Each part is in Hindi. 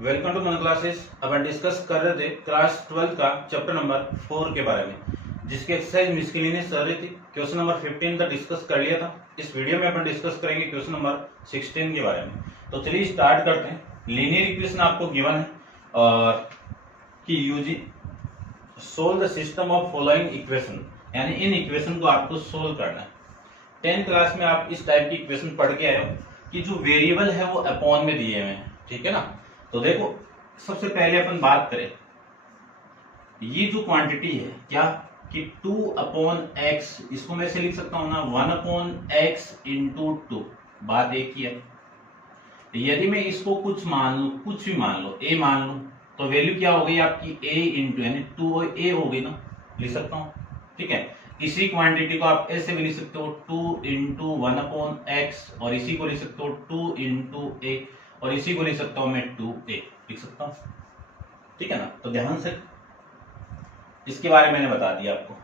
वेलकम टू मन क्लासेस। अब हम डिस्कस कर रहे थे क्लास 12 का चैप्टर नंबर 4 के बारे में, जिसकी एक्सरसाइज मिसलिनियस चल रही थी। क्वेश्चन नंबर 15 तक डिस्कस कर लिया था। इस वीडियो में अपन डिस्कस करेंगे क्वेश्चन नंबर 16 के बारे में। तो चलिए स्टार्ट करते हैं। लीनियर इक्वेशन आपको गिवन है और कि using solve the system of following equation, यानी इन इक्वेशन को आपको सोल्व करना है। 10th क्लास में आप इस टाइप की इक्वेशन पढ़ के आए हो कि जो वेरिएबल है वो अपॉन में दिए हुए हैं, ठीक है ना। तो देखो, सबसे पहले अपन बात करें, ये जो क्वांटिटी है क्या कि 2/x, इसको मैं ऐसे लिख सकता हूं ना 1/x इंटू 2। बात एक ही है। यदि मैं इसको कुछ मान लू, कुछ भी मान लो, a मान लू, तो वैल्यू क्या हो गई आपकी a इंटू, यानी 2a हो गई ना, लिख सकता हूं, ठीक है। इसी क्वांटिटी को आप ऐसे भी लिख सकते हो 2 इंटू 1/x, और इसी को लिख सकते हो 2 इंटू a, और इसी को लिख सकता हूं मैं 2a, लिख सकता हूं, ठीक है ना। तो ध्यान से इसके बारे में मैंने बता दिया आपको,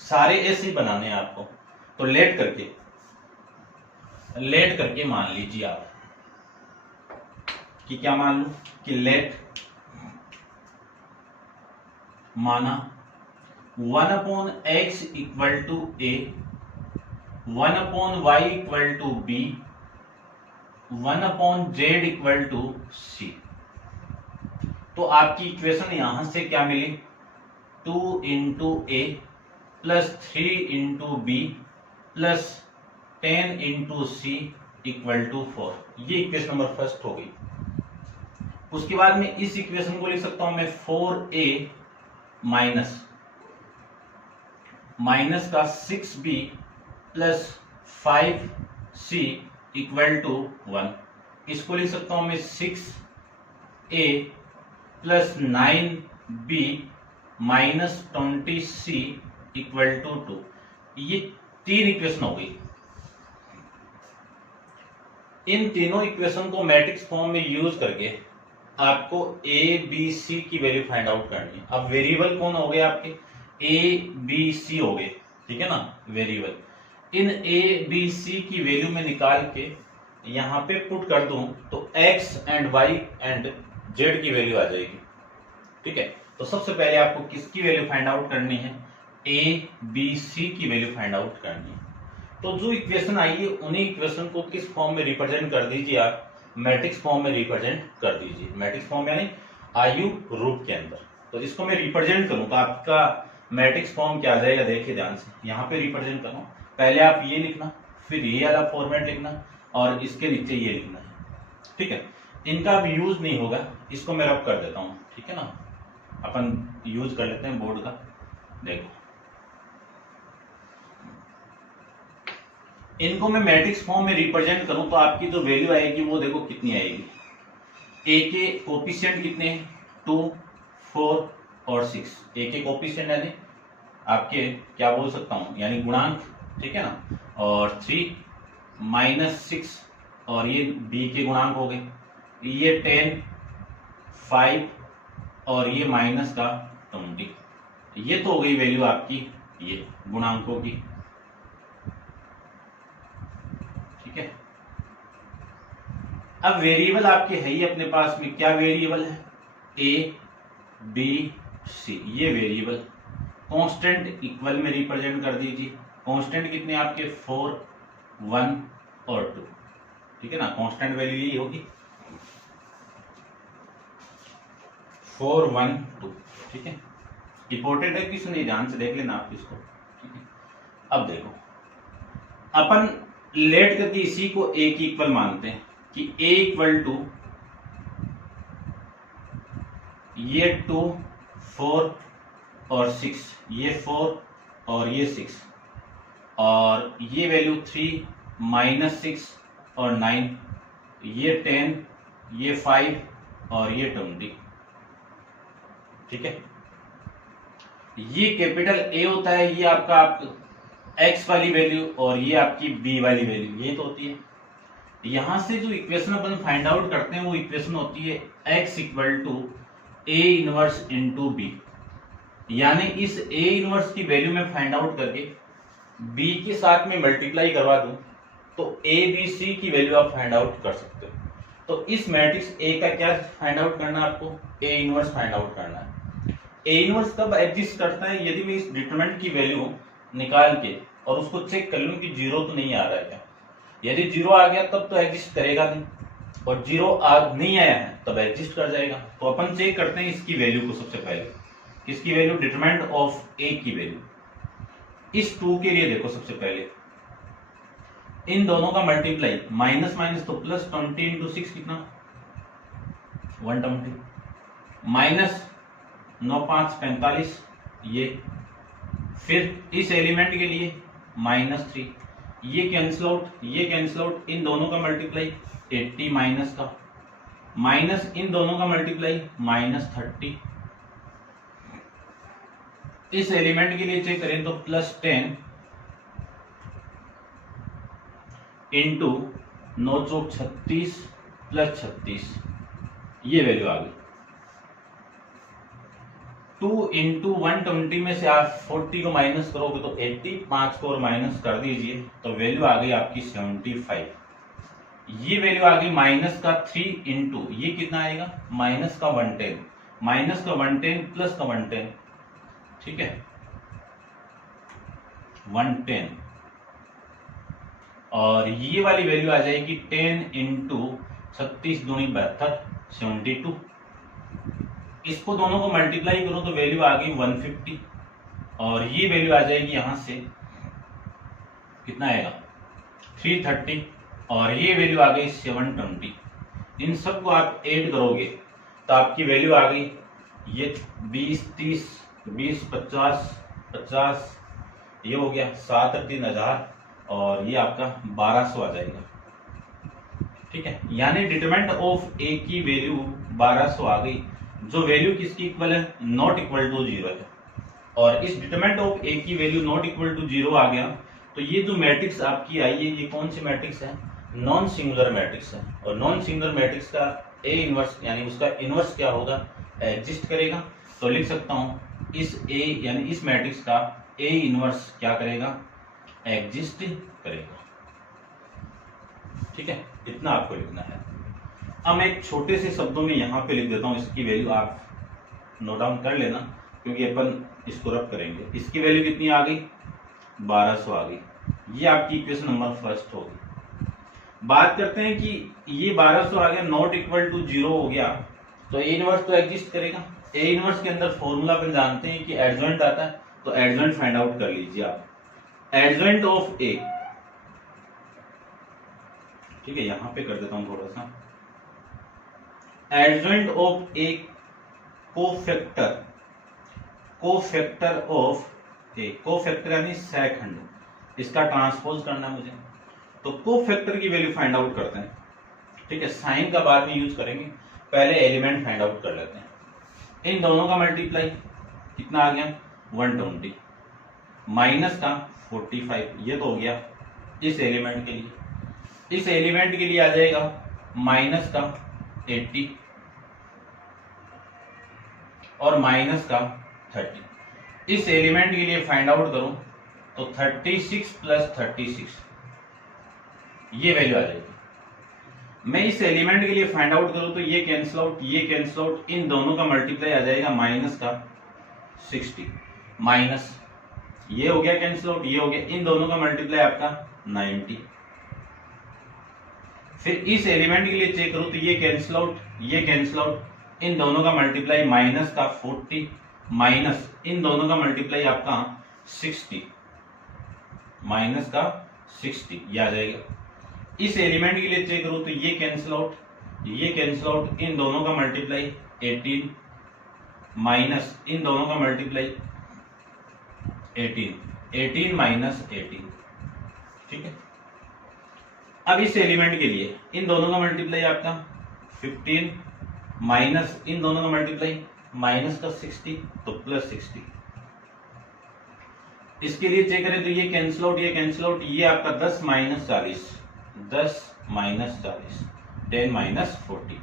सारे ऐसे ही बनाने हैं आपको। तो लेट करके मान लीजिए आप कि क्या मान लू कि लेट माना 1/x equal to a, 1/y equal to b, 1/z equal to c। तो आपकी इक्वेशन यहां से क्या मिली, 2 into a plus 3 into b plus 10 into c equal to 4। ये इक्वेशन नंबर फर्स्ट हो गई। उसके बाद में इस इक्वेशन को लिख सकता हूं मैं 4a माइनस का 6b plus 5c equal to 1। इसको लिख सकता हूं मैं 6a plus 9b minus 20c equal to 2। ये 3 इक्वेशन हो गई। इन तीनों इक्वेशन को मैट्रिक्स फॉर्म में यूज करके आपको a b c की वैल्यू फाइंड आउट करनी है। अब वेरिएबल कौन हो गए आपके, a b c हो गए, ठीक है ना, variable. In a b c की वैल्यू में निकाल के यहां पे पुट कर दूं तो x and y and z की वैल्यू आ जाएगी, ठीक है। तो सबसे पहले आपको किसकी वैल्यू फाइंड आउट करनी है, a b c की वैल्यू फाइंड आउट करनी है। तो जो इक्वेशन आई है उन्हीं इक्वेशन को किस फॉर्म में रिप्रेजेंट कर दीजिए आप, मैट्रिक्स फॉर्म में रिप्रेजेंट कर दीजिए। मैट्रिक्स फॉर्म यानी आयु रूप के अंदर। तो इसको मैं रिप्रेजेंट करूं तो आपका मैट्रिक्स फॉर्म क्या आ जाएगा, देखिए ध्यान से। यहां पे रिप्रेजेंट करूं, पहले आप ये लिखना, फिर ये वाला फॉर्मेट लिखना, और इसके नीचे ये लिखना है, ठीक है। इनका अब यूज नहीं होगा, इसको मैं रब कर देता हूं, ठीक है ना। अपन यूज कर लेते हैं बोर्ड का। देखो, इनको मैं मैट्रिक्स फॉर्म में रिप्रेजेंट करूं तो आपकी जो वैल्यू आएगी वो देखो कितनी आएगी। ए के कोफिशिएंट कितने हैं, 2, 4 और 6। ए के कोफिशिएंट यानी आपके क्या बोल सकता हूं, यानी गुणांक, ठीक है ना। और 3 माइनस 6, और ये बी के गुणांक हो गए, ये 10, 5 और ये माइनस का 20। ये तो हो गई वैल्यू आपकी ये गुणांकों की, ठीक है। अब वेरिएबल आपके है ही अपने पास में, क्या वेरिएबल है, a b c। ये वेरिएबल कांस्टेंट इक्वल में रिप्रेजेंट कर दीजिए। कांस्टेंट कितने आपके 4, 1 और 2, ठीक है ना। कांस्टेंट वैल्यू यही होगी 4, 1, 2, ठीक है। इंपॉर्टेंट है, किसी नहीं, ध्यान से देख लेना आप इसको, ठीक है। अब देखो, अपन लेट करके इसी को a की इक्वल मानते हैं कि a इक्वल टू ये 2, 4 और 6, ये 4 और ये 6, और ये वैल्यू 3 माइनस 6 और 9, ये 10, ये 5 और ये 20, ठीक है। ये कैपिटल A होता है, ये आपका x वाली वैल्यू, और ये आपकी b वाली वैल्यू, ये तो होती है। यहां से जो इक्वेशन अपन फाइंड आउट करते हैं वो इक्वेशन होती है x equal to a inverse into b। यानी इस a इनवर्स की वैल्यू में फाइंड आउट करके b के साथ में मल्टीप्लाई करवा दूं तो a b c की वैल्यू आप फाइंड आउट कर सकते हो। तो इस मैट्रिक्स ए का क्या फाइंड आउट करना है आपको, ए इनवर्स फाइंड आउट करना है। ए इनवर्स कब एग्जिस्ट करता है, यदि मैं इस डिटरमिनेंट की वैल्यू निकाल के और उसको चेक कर लूं कि जीरो तो नहीं आ रहा है क्या। यदि जीरो आ गया तब तो एग्जिस्ट करेगा नहीं, और जीरो नहीं आया है तब एग्जिस्ट कर जाएगा। तो अपन चेक करते हैं इसकी वैल्यू को सबसे पहले, किसकी वैल्यू, डिटरमिनेंट ऑफ ए की वैल्यू। इस 2 के लिए देखो सबसे पहले इन दोनों का मल्टीप्लाई, माइनस माइनस तो प्लस, 20 इंटू 6 कितना 120, माइनस 9 5 45 ये। फिर इस एलिमेंट के लिए -3, ये कैंसिल आउट, ये कैंसिल आउट, इन दोनों का मल्टीप्लाई 80 माइनस का, माइनस इन दोनों का मल्टीप्लाई -30। इस एलिमेंट के लिए चेक करें तो +10 इंटू 9 चौक 36 प्लस 36, ये वैल्यू आ गई। 2 इंटू 120 में से आप 40 को माइनस करोगे तो 80, 5 को और माइनस कर दीजिए तो वैल्यू आ गई आपकी 75। ये वैल्यू आ गई माइनस का 3 इंटू ये कितना आएगा, माइनस का 110, माइनस का 110 प्लस का 110, ठीक है 110, और ये वाली वैल्यू आ जाएगी 10 इंटू 36 दूनी 72, 72। इसको दोनों को मल्टीप्लाई करो तो वैल्यू आ गई 150, और ये वैल्यू आ जाएगी यहां से कितना आएगा 330, और ये वैल्यू आ गई 720। इन सबको आप ऐड करोगे तो आपकी वैल्यू आ गई ये 20 30 20 50 50, ये हो गया 7-3,000, और ये आपका 1200 आ जाएगा, ठीक है। यानी डिटरमिनेंट ऑफ ए की वैल्यू 1200 आ गई, जो वैल्यू किसकी इक्वल है, नॉट इक्वल टू 0 है। और इस डिटरमिनेंट ऑफ ए की वैल्यू नॉट इक्वल टू 0 आ गया तो ये जो मैट्रिक्स आपकी आई है ये कौन सी मैट्रिक्स है, नॉन सिंगुलर मैट्रिक्स है। और नॉन सिंगुलर मैट्रिक्स का ए इनवर्स यानी उसका इनवर्स क्या होगा, एग्जिस्ट करेगा। तो लिख सकता हूं इस ए यानी इस मैट्रिक्स का ए इनवर्स क्या करेगा, एग्जिस्ट करेगा, ठीक है। इतना आपको लिखना है। अब मैं एक छोटे से शब्दों में यहां पे लिख देता हूं, इसकी वैल्यू आप नोट डाउन कर लेना क्योंकि अपन इसको रब करेंगे। इसकी वैल्यू कितनी आ गई, 1200 आ गई। ये आपकी इक्वेशन नंबर फर्स्ट होगी। बात करते हैं कि ये 1200 आ गया, नॉट इक्वल टू 0 हो गया, तो ए इनवर्स तो एग्जिस्ट करेगा। ए इनवर्स के अंदर फॉर्मूला अपन जानते हैं कि एडजॉइंट आता है, तो एडजॉइंट फाइंड आउट कर लीजिए आप। एडजॉइंट ऑफ ए, ठीक है, यहां पे कर देता हूं थोड़ा सा। Adjoint of A cofactor, cofactor of A, cofactor यानी सहखंड, इसका ट्रांसपोज करना है मुझे। तो कोफैक्टर की वैल्यू फाइंड आउट करते हैं, ठीक है। साइन का बाद में यूज करेंगे, पहले एलिमेंट फाइंड आउट कर लेते हैं। इन दोनों का मल्टीप्लाई कितना आ गया 120, माइनस का 45, ये तो हो गया इस एलिमेंट के लिए। इस एलिमेंट के लिए आ जाएगा माइनस का 80 और माइनस का 30। इस एलिमेंट के लिए फाइंड आउट करूं तो 36 प्लस 36, ये वैल्यू आ जाएगी। मैं इस एलिमेंट के लिए फाइंड आउट करूं तो ये कैंसिल आउट, ये कैंसिल आउट, इन दोनों का मल्टीप्लाई आ जाएगा माइनस का 60, माइनस ये हो गया कैंसिल आउट, ये हो गया, इन दोनों का मल्टीप्लाई आपका 90। फिर इस एलिमेंट के लिए चेक करूं तो ये कैंसिल आउट, ये कैंसिल आउट, इन दोनों का मल्टीप्लाई माइनस का 40, माइनस इन दोनों का मल्टीप्लाई आपका 60, माइनस का 60, ये आ जाएगा। इस एलिमेंट के लिए चेक करूं तो ये कैंसिल आउट, ये कैंसिल आउट, इन दोनों का मल्टीप्लाई 18, माइनस इन दोनों का मल्टीप्लाई 18, 18 माइनस 18, ठीक है। अब इस एलिमेंट के लिए इन दोनों का मल्टीप्लाई आपका 15, माइनस इन दोनों का मल्टीप्लाई माइनस का 60 तो प्लस 60। इसके लिए चेक करें तो ये कैंसिल आउट, ये कैंसिल आउट, ये आपका 10 माइनस 40, 10 माइनस 40, 10 माइनस 40।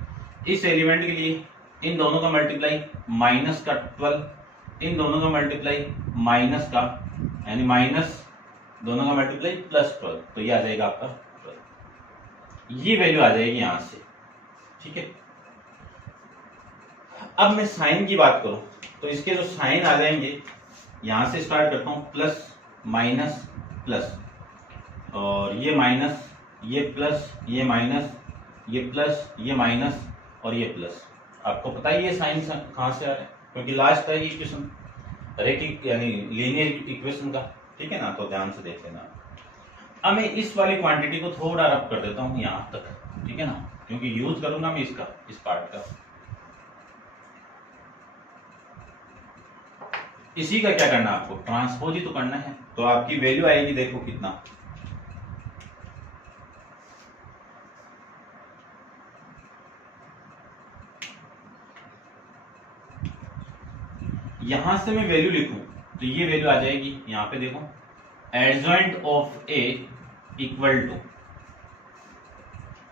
इस एलिमेंट के लिए इन दोनों का मल्टीप्लाई माइनस का 12, इन दोनों का मल्टीप्लाई माइनस का यानी माइनस दोनों का मल्टीप्लाई प्लस 12, तो ये आ जाएगा आपका 12। ये वैल्यू आ जाएगी यहां से, ठीक है। अब मैं साइन की बात करूं तो इसके जो साइन आ जाएंगे, यहां से स्टार्ट करता हूं, प्लस माइनस प्लस, और ये माइनस, ये प्लस, ये माइनस, ये प्लस, ये माइनस और ये प्लस। आपको पता ही ये साइन कहां से आ रहा है, क्योंकि लास्ट है इक्वेशन रेखिक यानी लीनियर इक्वेशन का, ठीक है ना। तो ध्यान से देख लेना। अब मैं इस वाली क्वांटिटी को थोड़ा रब कर देता हूं यहां तक, ठीक है ना, क्योंकि यूज करूंगा मैं इसका, इस पार्ट का। इसी का क्या करना है आपको, ट्रांसपोज ही तो करना है। तो आपकी वैल्यू आएगी, देखो कितना, यहां से मैं वैल्यू लिखूं तो ये वैल्यू आ जाएगी, यहां पे देखो, adjoint of a equal to,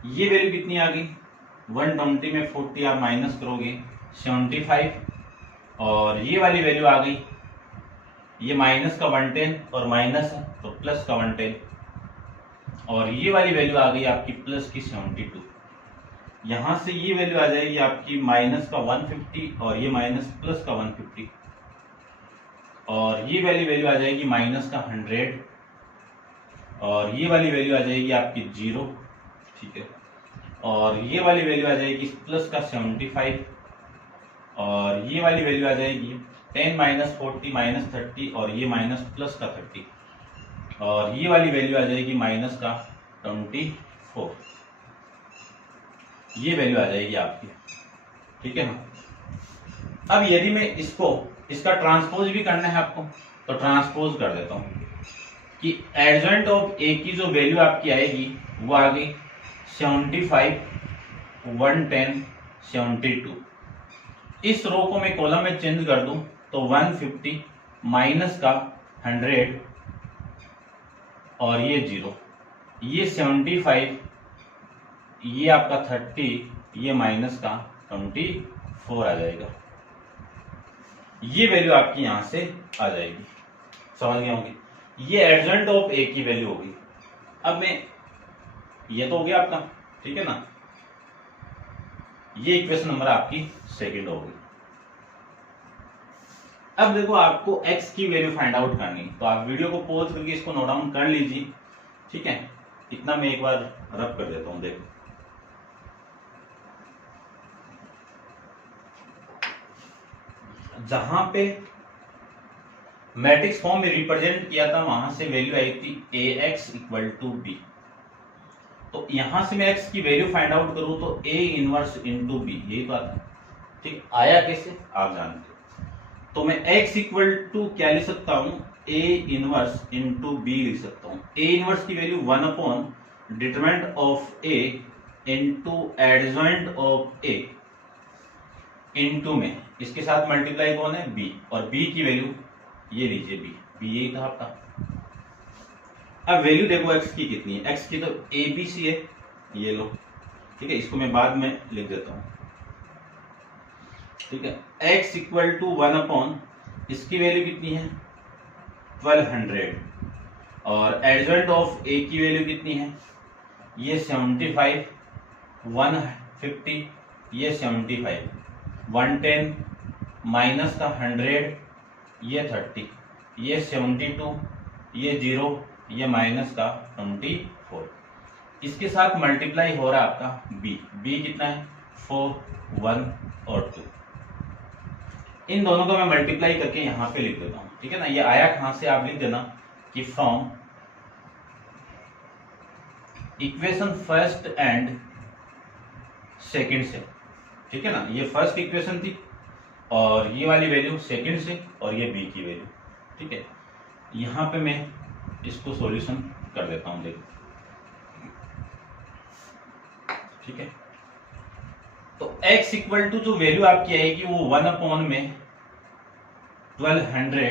ये वैल्यू कितनी आ गई, 120 में 40 आप माइनस करोगे 75, और ये वाली वैल्यू आ गई, ये माइनस का 110 और माइनस है तो प्लस का 110, और ये वाली वैल्यू आ गई आपकी प्लस की 72। यहां से ये वैल्यू आ जाएगी आपकी माइनस का 150 और ये माइनस प्लस का 150, और ये वाली वैल्यू आ जाएगी माइनस का 100, और ये वाली वैल्यू आ जाएगी आपकी 0, ठीक है, और ये वाली वैल्यू आ जाएगी प्लस का 75, और ये वाली वैल्यू आ जाएगी 10 माइनस 40 माइनस 30, और ये माइनस प्लस का 30, और ये वाली वैल्यू आ जाएगी माइनस का 24, ये वैल्यू आ जाएगी आपकी, ठीक है ना। अब यदि मैं इसका ट्रांसपोज भी करना है आपको, तो ट्रांसपोज कर देता हूं कि एडजॉइंट ऑफ ए की जो वैल्यू आपकी आएगी वो आ गई 75, 110, 72। इस रो को मैं कॉलम में चेंज कर दूं तो 150 माइनस का 100 और ये 0, ये 75, ये आपका 30, ये माइनस का 24 आ जाएगा। ये वैल्यू आपकी यहां से आ जाएगी, समझ गए होंगे। ये एडजॉइंट ऑफ ए की वैल्यू होगी। अब मैं, ये तो हो गया आपका, ठीक है ना, ये इक्वेशन नंबर आपकी सेकंड होगी। अब देखो आपको x की वैल्यू फाइंड आउट करनी, तो आप वीडियो को पॉज करके इसको नोट डाउन कर लीजिए, ठीक है। इतना मैं एक बार रब कर देता हूं, देखो जहां पे मैट्रिक्स फॉर्म में रिप्रेजेंट किया था वहां से वैल्यू आई थी ax इक्वल टू b। तो यहां से मैं x की वैल्यू फाइंड आउट करूं तो a इनवर्स इंटू बी, यही बात है, ठीक। आया कैसे आप जानते हो, तो मैं x इक्वल टू क्या लिख सकता हूं, a इनवर्स इंटू बी लिख सकता हूं। a इनवर्स की value 1 determinant of a into adjoint of a into में इसके साथ मल्टीप्लाई कौन है, b, और b की वैल्यू ये लीजिए b यही था आपका। अब वैल्यू देखो x की कितनी है, x की तो ABC है, ये लो, ठीक है, इसको मैं बाद में लिख देता हूं, ठीक है। x इक्वल टू 1 इसकी वैल्यू कितनी है 1200, और एडजॉइंट ऑफ a की वैल्यू कितनी है, ये 75, 150, ये 75, 110 माइनस का 100, ये 30, ये 72, ये 0, ये माइनस का 24। इसके साथ मल्टीप्लाई हो रहा है आपका b कितना है 4, 1 और 2। इन दोनों को मैं मल्टीप्लाई करके यहां पे लिख देता हूं, ठीक है ना। ये आया कहां से, आप लिख देना कि from equation first and second से, ठीक है ना। ये फर्स्ट इक्वेशन थी और ये वाली वैल्यू सेकंड से, और ये b की वैल्यू, ठीक है। यहां पे मैं इसको सॉल्यूशन कर देता हूं, देखो, ठीक है। तो x इक्वल टू जो वैल्यू आपकी आएगी वो 1 में 1200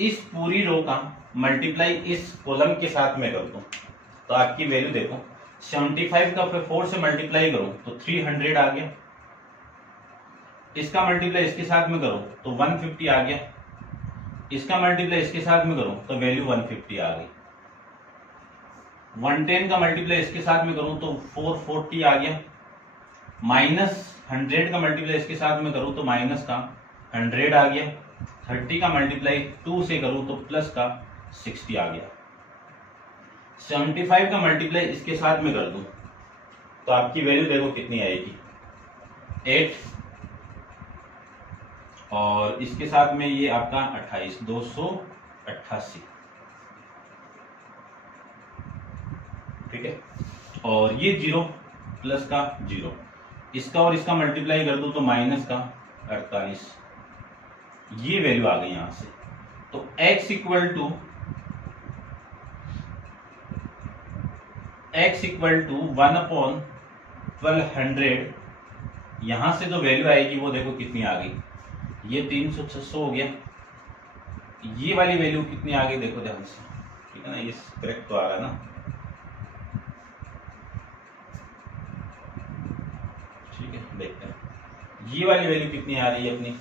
इस पूरी रो का मल्टीप्लाई इस कॉलम के साथ में कर दूं तो आपकी वैल्यू देखो 75 का 4 से मल्टीप्लाई करूं तो 300 आ गया, इसका मल्टीप्लाई इसके साथ में करो तो 150 आ गया, इसका मल्टीप्लाई इसके साथ में करो तो वैल्यू 150 आ गई। 110 का मल्टीप्लाई इसके साथ में करूं तो 440 आ गया, माइनस 100 का मल्टीप्लाई इसके साथ में करूं तो माइनस का 100 आ गया, 30 का मल्टीप्लाई 2 से करूं तो प्लस का 60 आ गया, 75 का मल्टीप्लाई इसके साथ में कर दूं तो आपकी वैल्यू देखो कितनी आएगी 8, और इसके साथ में ये आपका 28, 288, ठीक है। और ये 0 प्लस का 0, इसका और इसका मल्टीप्लाई कर दूं तो माइनस का 48, ये वैल्यू आ गई यहां से। तो x इक्वल टू 1/1200, यहां से जो वैल्यू आएगी वो देखो कितनी आ गई, ये 300-600 हो गया, ये वाली वैल्यू कितनी आ गई देखो ध्यान से, ठीक है ना, ये करेक्ट तो आ रहा है ना, ठीक है। देखते हैं ये वाली वैल्यू कितनी आ रही है अपनी,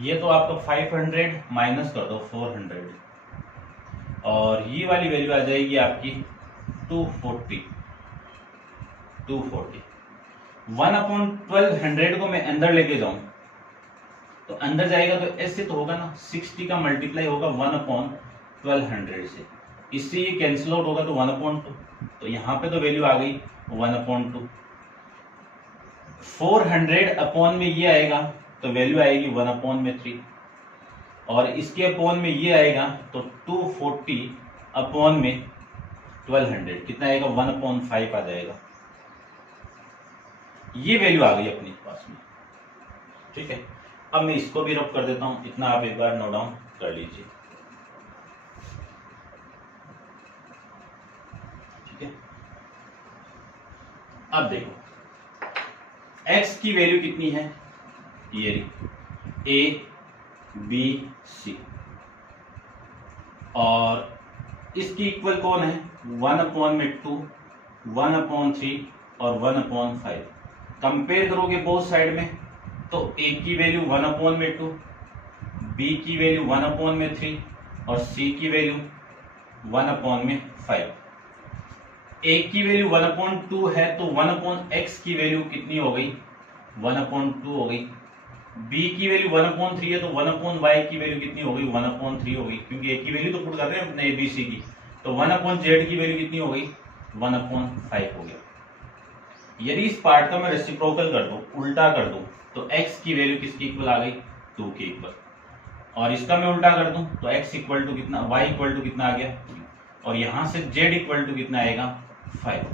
ये तो आपका 500 माइनस कर दो 400, और ये वाली वैल्यू आ जाएगी आपकी 240। 1/1200 को मैं अंदर लेके जाऊं तो अंदर जाएगा तो ऐसे तो होगा ना, 60 का मल्टीप्लाई होगा 1/1200 से, इससे ये कैंसिल आउट होगा तो 1/2, तो यहाँ पे तो वैल्यू आ गई 1/2। 400 अपॉन में ये आएगा तो वैल्यू आएगी 1/3, और इसके अपॉन में ये आएगा तो 240 अपॉन में 1200 कितना आएगा 1/5 आ जाएगा, ये वैल्यू आ गई अपने पास में, ठीक है। अब मैं इसको भी रब कर देता हूं, इतना आप एक बार नोट डाउन कर लीजिए, ठीक है। अब देखो x की वैल्यू कितनी है, ये a b c, और इसकी इक्वल कौन है 1/2, 1/3 और 1/5। कंपेयर करोगे बोथ साइड में तो a की वैल्यू 1/2, b की वैल्यू 1/3 और c की वैल्यू 1/5। a की वैल्यू 1/2 है तो 1/x की वैल्यू कितनी हो गई 1/2 हो गई, b की वैल्यू 1/3 है तो 1/y की वैल्यू कितनी हो गई 1/3 हो गई, क्योंकि a की वैल्यू तो पुट कर रहे हैं अपने abc की, तो 1/z की वैल्यू कितनी हो गई 1/5 हो गया। यदि इस पार्ट का मैं रेसिप्रोकल कर दूं, उल्टा कर दूं, तो x की वैल्यू किसकी इक्वल आ गई 2 के इक्वल, और इसका मैं उल्टा कर दूं तो x इक्वल टू कितना y इक्वल टू कितना आ गया, और यहां से z इक्वल टू कितना आएगा 5।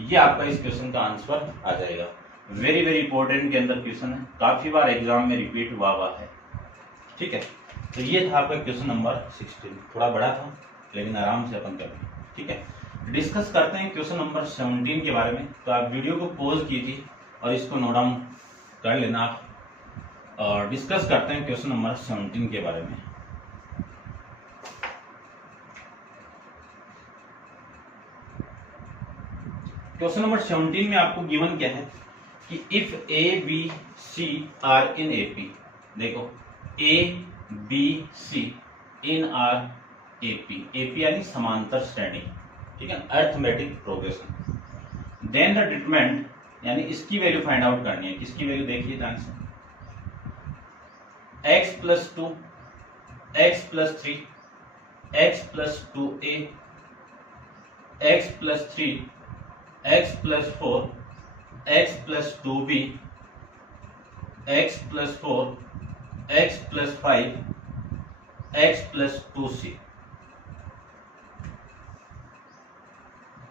ये आपका इस क्वेश्चन का आंसर आ जाएगा। वेरी वेरी इंपॉर्टेंट के अंदर क्वेश्चन है, काफी बार एग्जाम में रिपीट हुआ है, ठीक है। तो ये था आपका क्वेश्चन नंबर 16, थोड़ा बड़ा था लेकिन आराम से अपन करेंगे, ठीक है। डिस्कस करते हैं क्वेश्चन नंबर 17 के बारे में। तो आप वीडियो को पॉज कीजिए और इसको नोट डाउन कर लेना आप, और डिस्कस करते हैं क्वेश्चन नंबर 17 के बारे में। क्वेश्चन नंबर 17 में आपको गिवन क्या है कि if A B C are in AP, देखो A B C in are AP, AP यानी समांतर श्रेणी, ठीक है, arithmetic progression, then the determinant यानी इसकी वैल्यू फाइंड आउट करनी है। किसकी वैल्यू देखिए ध्यान से, x + 2, x + 3, x + 2a, x + 3, x + 4, x + 2b, x + 4, x + 5, x + 2c,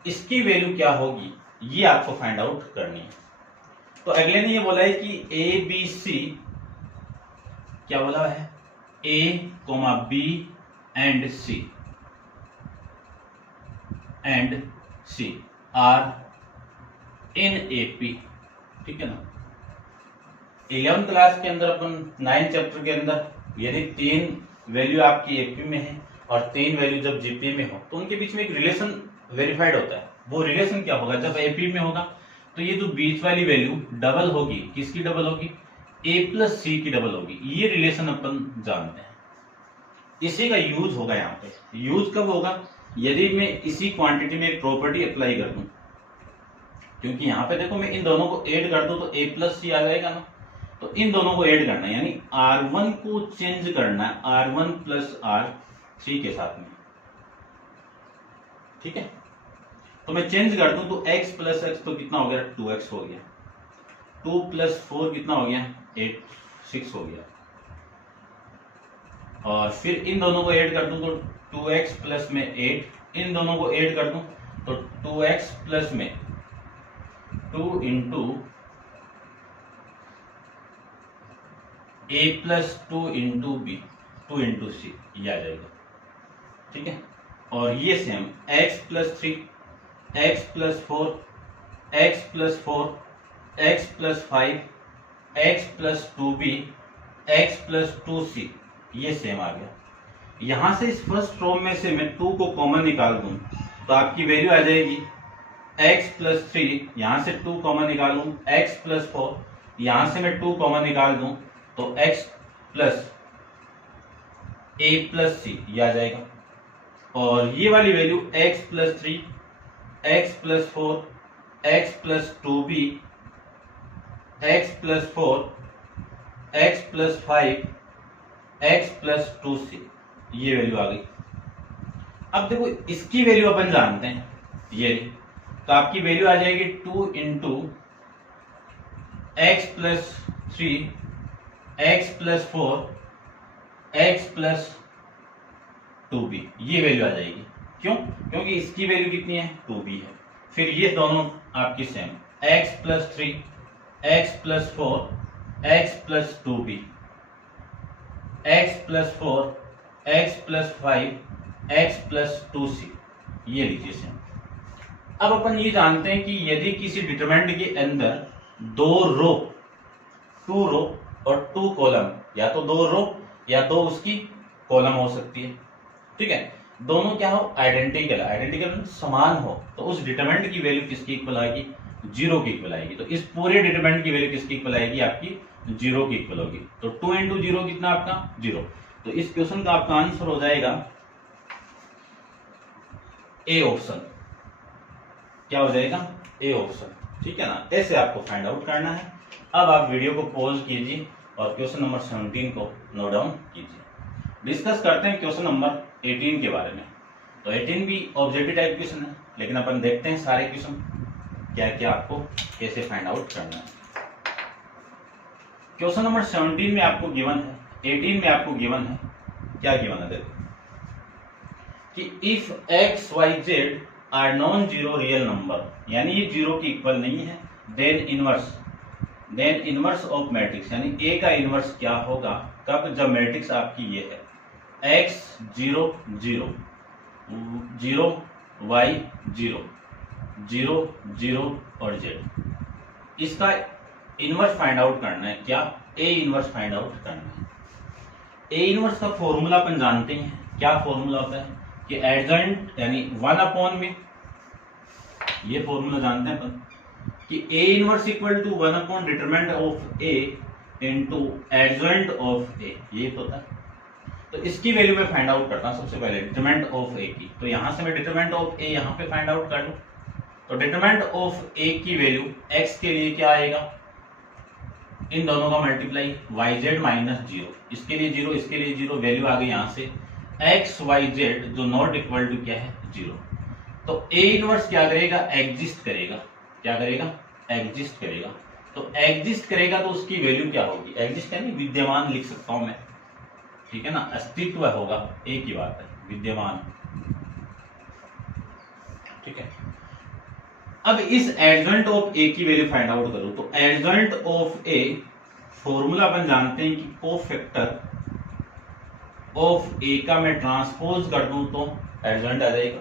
इसकी वैल्यू क्या होगी ये आपको फाइंड आउट करनी है। तो अगले ने ये बोला है कि ए बी सी, क्या बोला है a, b and c are in AP, ठीक है ना। 11th क्लास के अंदर अपन 9th चैप्टर के अंदर यदि 3 वैल्यू आपकी एपी में है और 3 वैल्यू जब जीपी में हो तो उनके बीच में एक रिलेशन वेरीफाइड होता है। वो रिलेशन क्या होगा, जब एपी में होगा तो ये जो बीच वाली वैल्यू डबल होगी, किसकी डबल होगी a + c की डबल होगी। ये रिलेशन अपन जानते हैं, इसी का यूज होगा यहाँ पे। यूज कब होगा, यदि मैं इसी क्वांटिटी में एक प्रॉपर्टी अप्लाई कर दूं, क्योंकि यहां पे देखो मैं इन दोनों को ऐड कर दूं तो a प्लस सी आ जाएगा ना, तो इन दोनों को ऐड करना है, यानी R1 को चेंज करना है R1 प्लस R3 के साथ में, ठीक है। तो मैं चेंज कर दूं तो x प्लस एक्स तो कितना हो गया 2x हो गया, 2 प्लस 4 कितना हो गया 6 हो गया, और फिर इन दोनों को ऐड कर दूं तो 2x प्लस में 8, इन दोनों को ऐड कर दूं तो 2x प्लस में 2 into a plus 2 into B 2 into C, ये आ जाएगा, ठीक है। और ये same x plus 3, x plus 4, x plus 4, x plus 5, x plus 2b, x plus 2c, ये सेम आ गया। यहां से इस फर्स्ट रो में से मैं 2 को कॉमन निकाल दूं तो आपकी वैल्यू आ जाएगी x प्लस 3, यहां से 2 कॉमन निकालूं, x प्लस 4, यहां से मैं 2 कॉमन निकाल दूं तो x प्लस a प्लस सी, ये आ जाएगा। और ये वाली value x plus 3, x plus 4, x plus 2b, x plus 4, x plus 5, x plus 2c, ये वैल्यू आ गई। अब देखो इसकी वैल्यू अपन जानते हैं, ये तो आपकी वैल्यू आ जाएगी 2 into x plus 3, x plus 4, x plus 2b, ये वैल्यू आ जाएगी। क्यों? क्योंकि इसकी वैल्यू कितनी है 2b है। फिर ये दोनों आपकी same, x plus 3, x plus 4, x plus 2b, x plus 4, x plus 5, x plus 2c, ये लीजिए सेम। अब अपन ये जानते हैं कि यदि किसी डिटरमिनेंट के अंदर 2 रो, 2 रो और 2 कॉलम, या तो 2 रो या 2 उसकी कॉलम हो सकती है, ठीक है, दोनों क्या हो आइडेंटिकल, आइडेंटिकल समान हो, तो उस डिटरमिनेंट की वैल्यू किसकी इक्वल आएगी 0 की इक्वल आएगी। तो इस पूरे डिटरमिनेंट की वैल्यू किसकी इक्वल आएगी आपकी 0 की इक्वल होगी। तो 2 इंटू 0 कितना आपका 0। तो इस क्वेश्चन का आपका आंसर हो जाएगा ए ऑप्शन। क्या हो जाएगा ए ऑप्शन, ठीक है ना। ऐसे आपको फाइंड आउट करना है। अब आप वीडियो को पॉज कीजिए और क्वेश्चन नंबर 17 को नोट डाउन कीजिए। डिस्कस करते हैं क्वेश्चन नंबर 18 के बारे में। तो 18 भी ऑब्जेक्टिव टाइप क्वेश्चन है, लेकिन अपन देखते हैं सारे क्वेश्चन क्या क्या आपको कैसे फाइंड आउट करना है। क्वेश्चन नंबर 17 में आपको गिवन है, 18 में आपको गिवन है, क्या गिवन है देखो कि if x Y z are non zero real number, यानी ये जीरो की इक्वल नहीं है, देन इनवर्स ऑफ मैट्रिक्स, यानी ए का इनवर्स क्या होगा, कब, जब मैट्रिक्स आपकी ये है एक्स 0 0 0 वाई 0 0 0 और जेड। इसका इनवर्स फाइंड आउट करना है, क्या ए इनवर्स फाइंड आउट करना है। ए इनवर्स का फॉर्मूला अपन जानते हैं, क्या फॉर्मूला होता है कि एडजॉइंट यानी 1 अपॉन में, ये फॉर्मूला जानते हैं अपन कि A inverse equal to 1 upon determinant of A into adjoint of A, ये होता है। तो इसकी वैल्यू मैं फाइंड आउट करता हूं सबसे पहले डिटरमिनेंट ऑफ ए की। तो यहां से मैं डिटरमिनेंट ऑफ ए यहां पे फाइंड आउट कर लूं। तो डिटरमिनेंट ऑफ ए की वैल्यू एक्स के लिए क्या आएगा, इन दोनों का मल्टीप्लाई yz माइनस 0, इसके लिए 0, इसके लिए 0, वैल्यू आ गई यहां से एक्स वाई जेड जो नॉट इक्वल टू क्या है 0। तो ए इनवर्स क्या करेगा, एग्जिस्ट करेगा, क्या करेगा एग्जिस्ट करेगा। तो एग्जिस्ट करेगा तो उसकी वैल्यू क्या होगी, एग्जिस्ट यानी विद्यमान लिख सकता हूं मैं, ठीक है ना, अस्तित्व होगा, ए की बात है विद्यमान, ठीक है। अब इस एडजॉइंट ऑफ ए की वैल्यू फाइंड आउट करूं तो एडजॉइंट ऑफ ए फॉर्मूला अपन जानते हैं कि कोफैक्टर ऑफ ए का मैं ट्रांसपोज कर दूं तो एडजॉइंट आ जाएगा।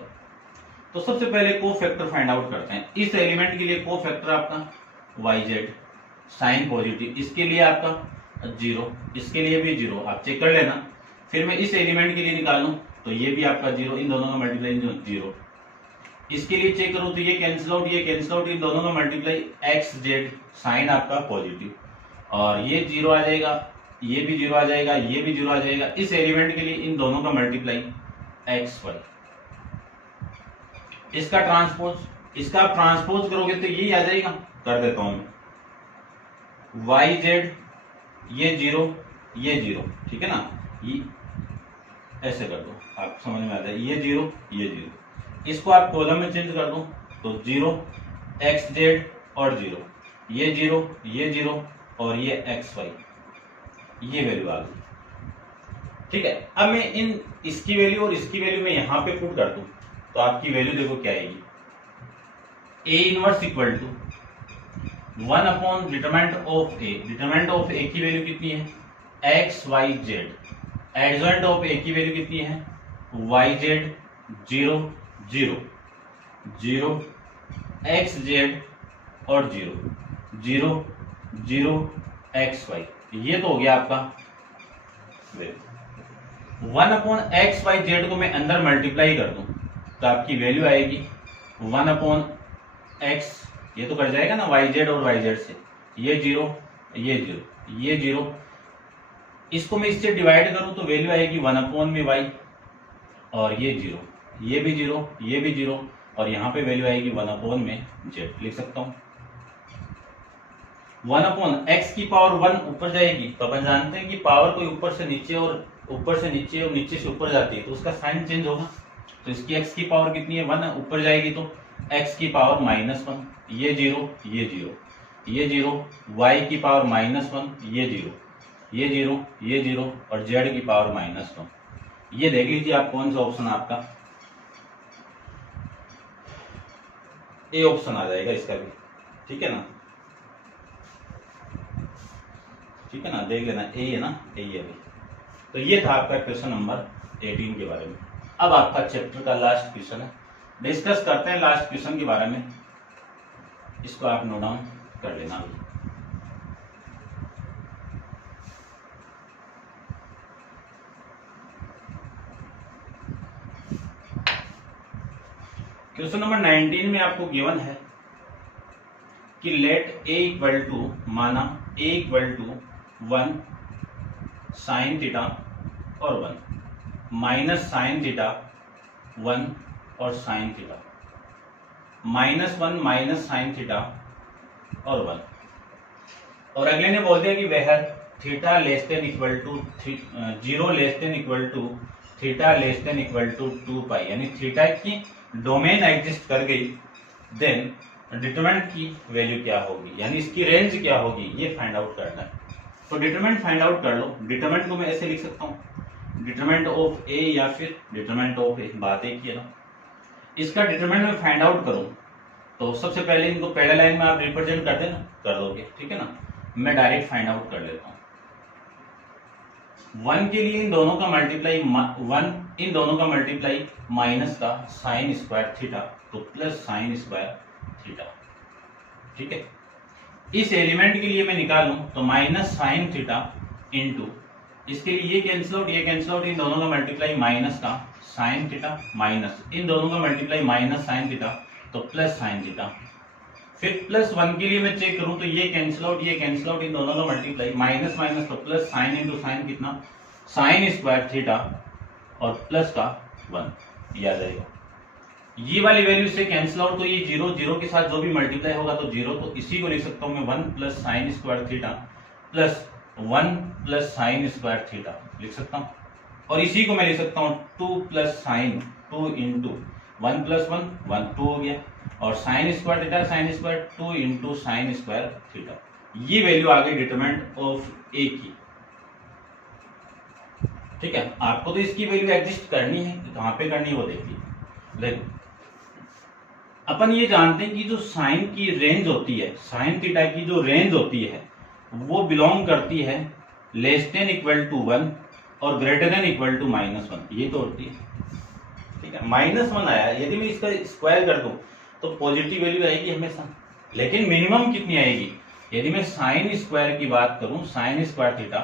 तो सबसे पहले कोफैक्टर फाइंड आउट करते हैं। इस एलिमेंट के लिए कोफैक्टर आपका yz साइन पॉजिटिव, इसके लिए आपका 0, इसके लिए भी 0, आप चेक कर लेना। फिर मैं इस एलिमेंट के लिए निकालूं तो ये भी आपका 0, इन दोनों का मल्टीप्लाई 0, इसके लिए चेक करूं तो ये कैंसिल आउट, ये कैंसिल आउट, इन दोनों का मल्टीप्लाई xz साइन आपका पॉजिटिव, और ये 0 आ जाएगा, ये भी 0 आ जाएगा, ये भी 0 आ जाएगा। इस एलिमेंट के लिए इन दोनों का मल्टीप्लाई xy, इसका ट्रांसपोज करोगे तो यही आ जाएगा। कर देता हूं मैं, वाई जेड ये जीरो ये जीरो, ठीक है ना, ये ऐसे कर दो, आप समझ में आ जाए, ये जीरो ये जीरो। इसको आप कॉलम में चेंज कर दो तो जीरो एक्स जेड और जीरो, ये जीरो और ये एक्स वाई, ये वैल्यू आ गई। ठीक है, अब मैं इसकी वैल्यू और इसकी वैल्यू में यहां पे पुट कर दूं तो आपकी वैल्यू देखो क्या आएगी, A inverse equal to 1 upon determinant of A. Determinant of A की वैल्यू कितनी है, X Y Z. Adjoint of A की वैल्यू कितनी है, Y Z zero zero zero, X Z और zero zero zero, X Y. ये तो हो गया आपका। 1 अपॉन एक्स वाई जेड को मैं अंदर मल्टीप्लाई कर दूं तो आपकी वैल्यू आएगी 1 अपॉन एक्स, ये तो कट जाएगा ना वाई जेड और वाई जेड से, ये जीरो ये जीरो ये जीरो, इसको मैं इससे डिवाइड करूं तो वैल्यू आएगी 1 अपॉन में वाई, और ये जीरो ये भी जीरो ये भी जीरो, और यहां पे वैल्यू आएगी 1 अपॉन में जेड। लिख सकता हूं 1 अपॉन एक्स की पावर 1 ऊपर जाएगी तो अपन जानते हैं कि पावर कोई ऊपर से नीचे और ऊपर से नीचे और नीचे से ऊपर जाती है तो उसका साइन चेंज होगा। तो इसकी एक्स की पावर कितनी है, 1 ऊपर जाएगी तो एक्स की पावर -1, ये जीरो ये जीरो ये जीरो, वाई की पावर -1, ये जीरो ये जीरो ये जीरो, और जेड की पावर -1। ये देख लीजिए आप कौन सा ऑप्शन आपका, ए ऑप्शन आ जाएगा इसका भी, ठीक है ना, ठीक है ना, देख लेना ए है ना, ए है भी। तो ये था आपका क्वेश्चन नंबर 18 के बारे में। अब आपका चैप्टर का लास्ट क्वेश्चन है, डिस्कस करते हैं लास्ट क्वेश्चन के बारे में, इसको आप नोट डाउन कर लेना भी। क्वेश्चन नंबर 19 में आपको गिवन है कि लेट ए इक्वल टू, माना a equal to 1 sine theta और 1 माइनस साइन थीटा 1 और sine theta, -1 minus sine theta और 1, और अगले ने बोल दिया कि वह theta less than equal to 0 less than equal to theta less than equal to 2 pi, यानी थीटा की डोमेन एग्जिस्ट कर गई, देन डिटरमिनेंट की वैल्यू क्या होगी, यानी इसकी रेंज क्या होगी, ये फाइंड आउट करना है। तो डिटरमिनेंट फाइंड आउट कर लो। डिटरमिनेंट को मैं ऐसे लिख सकता हूँ, डिटरमिनेंट ऑफ ए या फिर डिटरमिनेंट ऑफ ए, बात एक ही है ना। इसका डिटरमिनेंट में फाइंड आउट करूं तो सबसे पहले इनको पहले लाइन में आप रिप्रेजेंट कर देना, कर दोगे, ठीक है ना। मैं डायरेक्ट फाइंड आउट कर लेता हूँ। 1 के लिए इन दोनों का मल्टीप्लाई 1 इन दोनों का मल्टीप्लाई माइनस का साइन स्क्वायर थीटा तो प्लस साइन स्क्वायर थीटा, ठीक है। इस एलिमेंट के लिए मैं निकालूं तो माइनस साइन थीटा इंटू, इसके लिए ये कैंसिल आउट ये कैंसिल आउट, इन दोनों का मल्टीप्लाई माइनस का साइन थीटा माइनस इन दोनों का मल्टीप्लाई माइनस साइन थीटा तो प्लस साइन थीटा। फिर +1 के लिए मैं चेक करूं तो ये कैंसिल आउट ये कैंसिल आउट, इन दोनों का मल्टीप्लाई माइनस माइनस तो प्लस साइन इंटू साइन कितना, साइन स्क्वायर थीटा और प्लस का 1, ये आ जाएगा। ये वाली वैल्यू से कैंसिल आउट तो ये 0 0 के साथ जो भी मल्टीप्लाई होगा तो 0, तो इसी को लिख सकता हूं मैं 1 plus sign square theta plus 1 plus sign square theta लिख सकता हूं, और इसी को मैं लिख सकता हूं 2 प्लस साइन 2 इंटू 1 प्लस 1 1 2 हो गया, और sign square theta sine square 2 into sine square theta. ये वैल्यू आ गई डिटरमिनेंट ऑफ ए की, ठीक है। आपको तो इसकी वैल्यू एग्जिस्ट करनी है, कहां पे करनी है वो देखिए। देखो अपन ये जानते हैं कि जो साइन की रेंज होती है, साइन थीटा की जो रेंज होती है वो बिलोंग करती है लेस देन इक्वल टू 1 और ग्रेटर देन इक्वल टू -1, ये तो होती है, ठीक है। -1 आया, यदि मैं इसका स्क्वायर कर दूं तो पॉजिटिव वैल्यू आएगी हमेशा, लेकिन मिनिमम कितनी आएगी, यदि मैं साइन स्क्वायर की बात करूं, साइन स्क्वायर थीटा,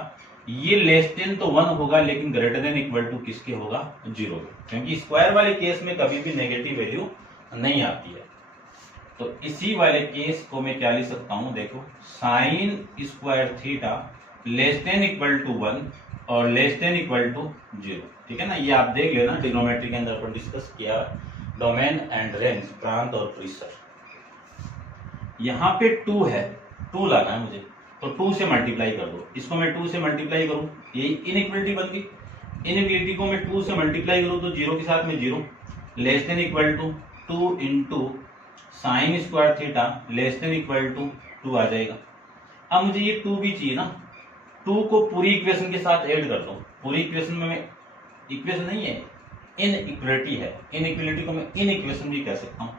ये लेस देन तो 1 होगा लेकिन ग्रेटर देन इक्वल टू किसके होगा, 0, क्योंकि स्क्वायर वाले केस में कभी भी नेगेटिव वैल्यू नहीं आती है। तो इसी वाले केस को मैं क्या लिख सकता हूं, देखो sine square theta less than equal to 1 और लेस देन इक्वल टू 0, ठीक है ना। ये आप देख लेना, ट्रिग्नोमेट्री के अंदर पर डिस्कस किया डोमेन एंड रेंज, प्रांत और परिसर। यहाँ पे 2 है, 2 लाना है मुझे, तो 2 से मल्टीप्लाई कर दो। इसको मैं 2 से मल्टीप्लाई करूँ, ये इनइक्वलिटी बन गई। इनइक्वलिटी को मैं 2 से मल्टीप्लाई करूँ तो 0 के साथ में 0, less than equal to 2 into sine square theta less than equal to 2 आ जाएगा। अब मुझे ये 2 भी चाहिए ना, 2 को पूरी इक्वेशन के साथ ऐड कर दो। पूरी इक्वेशन में मैं, इक्वेशन नहीं है, इनइक्वलिटी है, इनइक्वलिटी को मैं इन इक्वेशन भी कह सकता हूँ।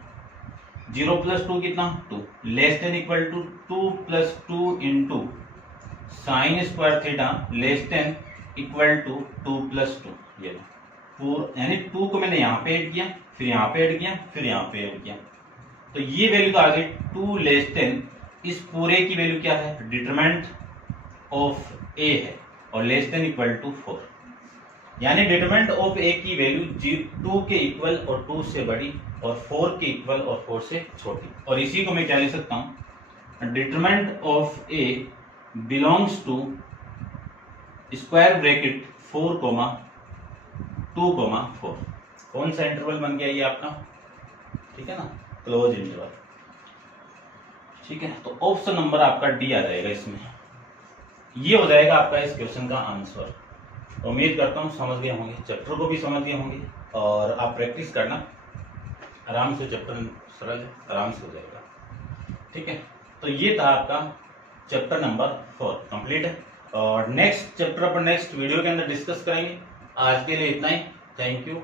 0 प्लस 2 कितना 2, less than equal to 2 plus 2 into sine square theta less than equal to 2 plus 2। ये यानी 2 को मैंने यहाँ पे ऐड किया, फिर यहाँ पे ऐड किया, फिर यहाँ पे ऐड किया, तो ये वैल्यू तो आ गई 2 लेस देन, इस पूरे की वैल्यू क्या है, डिटरमिनेंट ऑफ ए है, और लेस देन इक्वल टू 4। यानी डिटरमिनेंट ऑफ ए की वैल्यू 2 के इक्वल और 2 से बड़ी, और 4 के इक्वल और 4 से छोटी। और इसी को मैं क्या लिख सकता हूं, determinant of a belongs to square bracket 4,2,4। कौन सा इंटरवल बन गया ये आपका, ठीक है ना, क्लोज इंटरवल। ठीक है, तो ऑप्शन नंबर आपका डी आ जाएगा इसमें। ये हो जाएगा आपका इस क्वेश्चन का आंसर। उम्मीद करता हूँ समझ गए होंगे, चैप्टर को भी समझ गए होंगे, और आप प्रैक्टिस करना, आराम से चैप्टर सरल है, आराम से हो जाएगा। ठीक है, तो ये था आपका चैप्टर नंबर 4 कंप्लीट है, और नेक्स्ट चैप्टर पर नेक्स्ट वीडियो के अंदर डिस्कस करेंगे। आज के लिए इतना ही, थैंक यू।